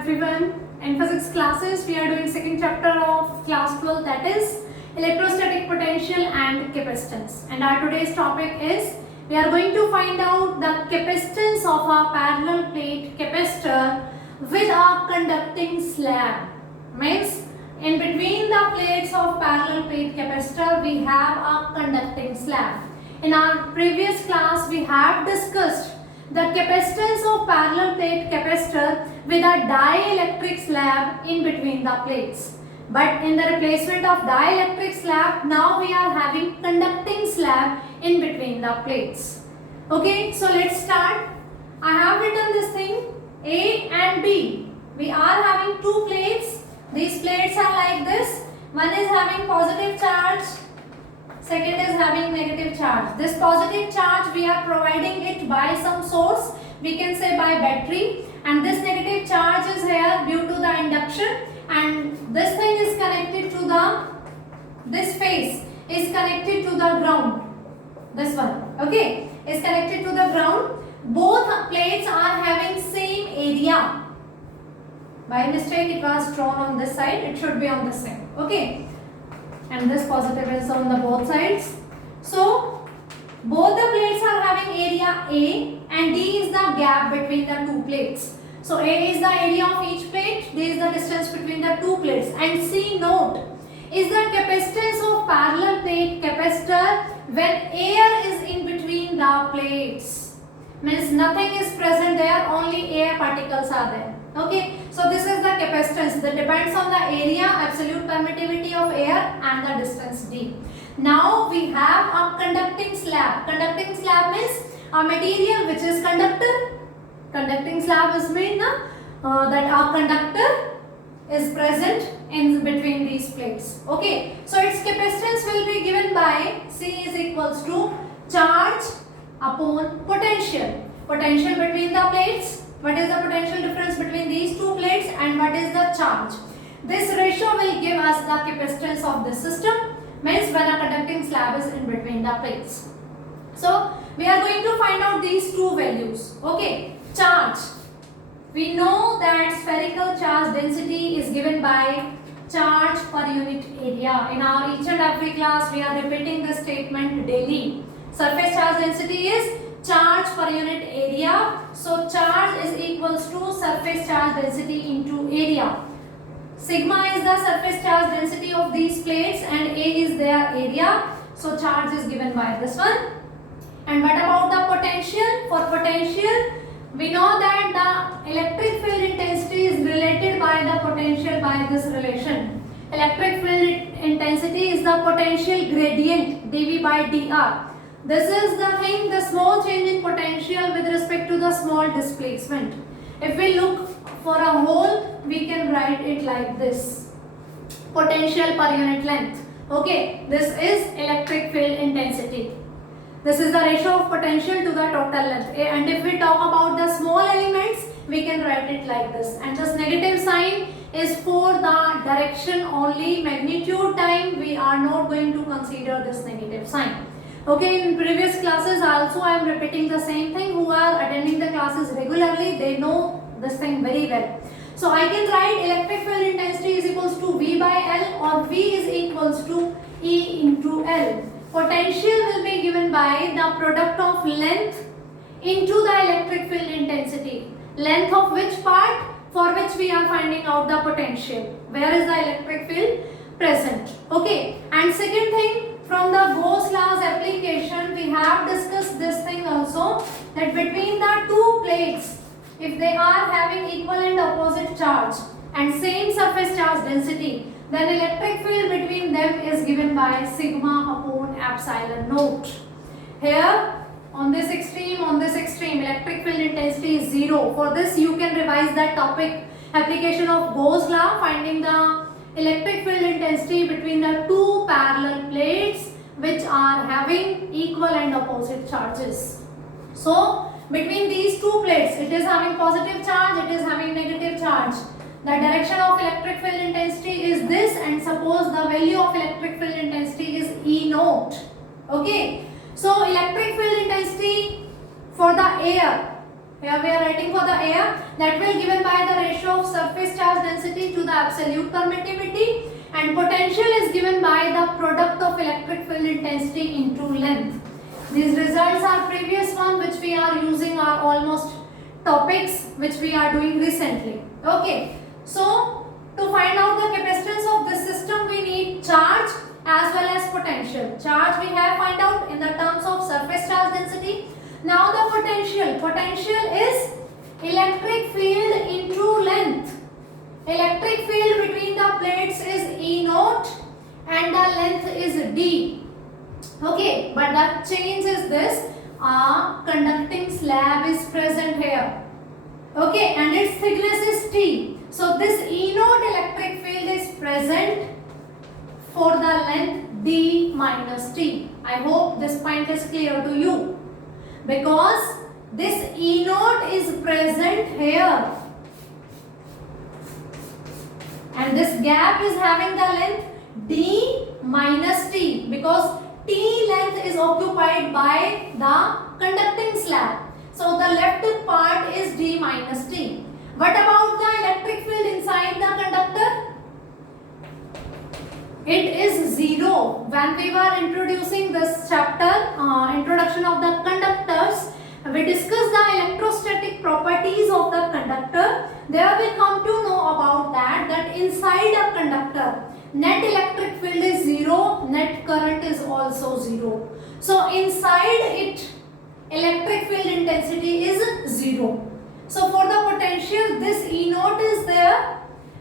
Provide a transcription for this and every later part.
everyone. In physics classes, we are doing second chapter of class 12, that is electrostatic potential and capacitance. And our today's topic is we are going to find out the capacitance of a parallel plate capacitor with a conducting slab. Means in between the plates of parallel plate capacitor, we have a conducting slab. In our previous class, we have discussed the capacitance of parallel plate capacitor with a dielectric slab in between the plates. But in the replacement of dielectric slab, now we are having conducting slab in between the plates. Okay, so let's start. I have written this thing A and B. We are having two plates. These plates are like this. One is having positive charge, second is having negative charge. This positive charge we are providing it by some source, we can say by battery, and this negative charge is here due to the induction, and this thing is connected to the, this face is connected to the ground. This one, okay, is connected to the ground. Both plates are having same area. By mistake it was drawn on this side, it should be on this side, okay. And this positive is on the both sides. So both the plates are having area A and D is the gap between the two plates. So A is the area of each plate, D is the distance between the two plates, and C note is the capacitance of parallel plate capacitor when air is in between the plates. Means nothing is present there, only air particles are there. Okay, so this is the capacitance that depends on the area, absolute permittivity of air, and the distance d. Now we have a conducting slab. Conducting slab means a material which is conductor. Conducting slab is mean that a conductor is present in between these plates. Okay, so its capacitance will be given by C is equals to charge upon potential. Potential between the plates. What is the potential difference between these two plates and what is the charge? This ratio will give us the capacitance of this system, means when a conducting slab is in between the plates. So we are going to find out these two values. Okay, charge. We know that spherical charge density is given by charge per unit area. In our each and every class we are repeating this statement daily. Surface charge density is charge per unit area. So charge is equals to surface charge density into area. Sigma is the surface charge density of these plates and A is their area. So charge is given by this one. And what about the potential? For potential, we know that the electric field intensity is related by the potential by this relation. Electric field intensity is the potential gradient dV by dr. This is the thing, the small change in potential with respect to the small displacement. If we look for a hole, we can write it like this. Potential per unit length. Okay, this is electric field intensity. This is the ratio of potential to the total length. And if we talk about the small elements, we can write it like this. And this negative sign is for the direction only. Magnitude time, we are not going to consider this negative sign. Okay, in previous classes also I am repeating the same thing. Who are attending the classes regularly, they know this thing very well. So I can write electric field intensity is equals to V by L, or V is equals to E into L. Potential will be given by the product of length into the electric field intensity. Length of which part? For which we are finding out the potential. Where is the electric field present? Okay, and second thing, from the Gauss law's application, we have discussed this thing also, that between the two plates, if they are having equal and opposite charge and same surface charge density, then electric field between them is given by sigma upon epsilon naught. Here, on this extreme, electric field intensity is 0. For this, you can revise that topic, application of Gauss law, finding the electric field intensity between the two parallel plates which are having equal and opposite charges. So between these two plates, it is having positive charge, it is having negative charge. The direction of electric field intensity is this, and suppose the value of electric field intensity is E naught. Okay, so electric field intensity for the air Here we are writing for the air, that will given by the ratio of surface charge density to the absolute permittivity, and potential is given by the product of electric field intensity into length. These results are previous one which we are using, are almost topics which we are doing recently. Okay, so to find out the capacitance of this system we need charge as well as potential. Charge we have find out in the terms of surface charge density. Now the potential is electric field into length. Electric field between the plates is E naught and the length is D. Okay, but the change is this, a conducting slab is present here. Okay, and its thickness is T. So this E naught electric field is present for the length D minus T. I hope this point is clear to you. Because this E naught is present here. And this gap is having the length D minus T, because T length is occupied by the conducting slab. So the left part is D minus T. What about the electric field inside the conductor? It is 0. When we were introducing this chapter, introduction of the conductors, we discussed the electrostatic properties of the conductor. There we come to know about that inside a conductor, net electric field is 0, net current is also 0. So inside it, electric field intensity is 0. So for the potential, this E naught is there,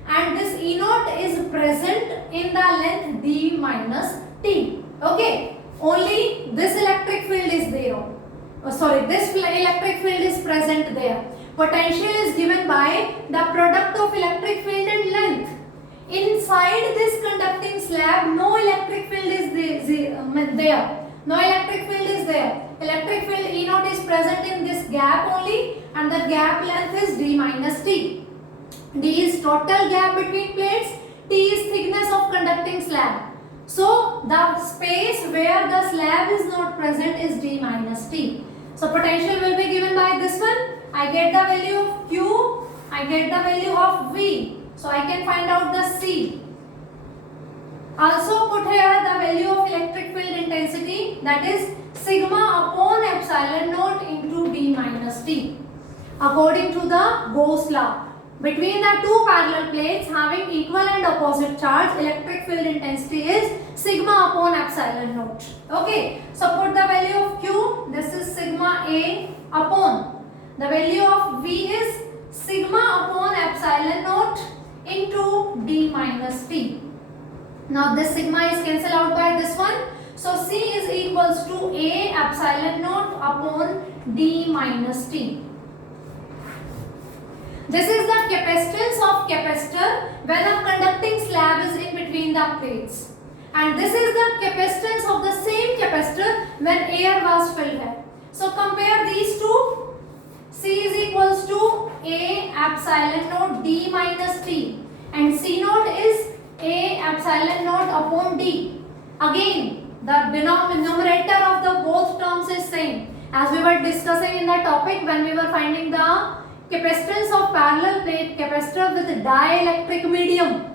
and this E naught is present in the length D minus T. Okay, only this electric field is there. This electric field is present there. Potential is given by the product of electric field and length. Inside this conducting slab, no electric field is there. No electric field is there. Electric field E naught is present in this gap only, and the gap length is D minus T. D is total gap between plates, T is thickness of conducting slab. So the space where the slab is not present is D minus T. So potential will be given by this one. I get the value of Q, I get the value of V. So I can find out the C. Also put here the value of electric field intensity, that is sigma upon epsilon naught into D minus T. According to the Gauss law, between the two parallel plates having equal and opposite charge, electric field intensity is sigma upon epsilon naught. Okay, so put the value of Q, this is sigma A upon. The value of V is sigma upon epsilon naught into D minus T. Now this sigma is cancelled out by this one. So C is equals to A epsilon naught upon D minus T. This is the capacitance of capacitor when a conducting slab is in between the plates. And this is the capacitance of the same capacitor when air was filled here. So compare these two. C is equals to A epsilon naught D minus T. And C naught is A epsilon naught upon D. Again, the denominator of the both terms is same. As we were discussing in the topic when we were finding the capacitance of parallel plate capacitor with dielectric medium.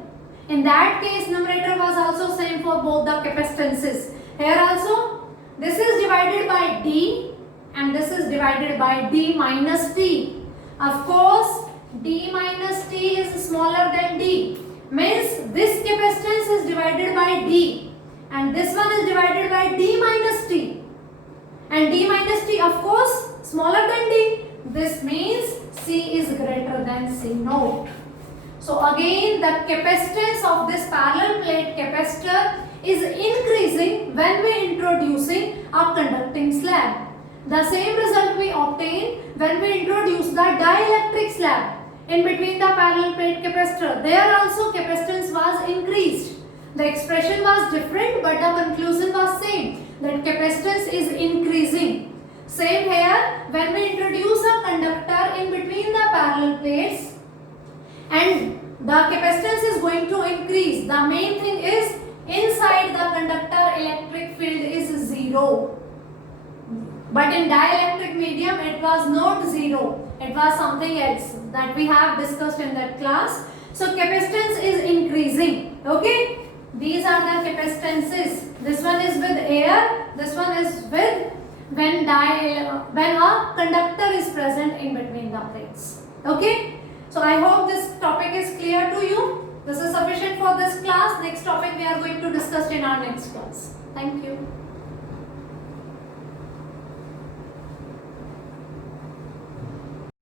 In that case, numerator was also same for both the capacitances. Here also, this is divided by D and this is divided by D minus T. Of course, D minus T is smaller than D. Means this capacitance is divided by D and this one is divided by D minus T. And D minus T, of course, smaller than D. This means C is greater than C naught. So again, the capacitance of this parallel plate capacitor is increasing when we introducing a conducting slab. The same result we obtain when we introduce the dielectric slab in between the parallel plate capacitor. There also capacitance was increased. The expression was different but the conclusion was same, that capacitance is increasing. Same here, when we introduce a conductor in between the parallel plates and the capacitance is going to increase. The main thing is inside the conductor electric field is 0. But in dielectric medium it was not 0, it was something else that we have discussed in that class. So capacitance is increasing. Okay, these are the capacitances. This one is with air, this one is with when a conductor is present in between the plates. Okay, so I hope this topic is clear to you. This is sufficient for this class. Next topic we are going to discuss in our next class. Thank you.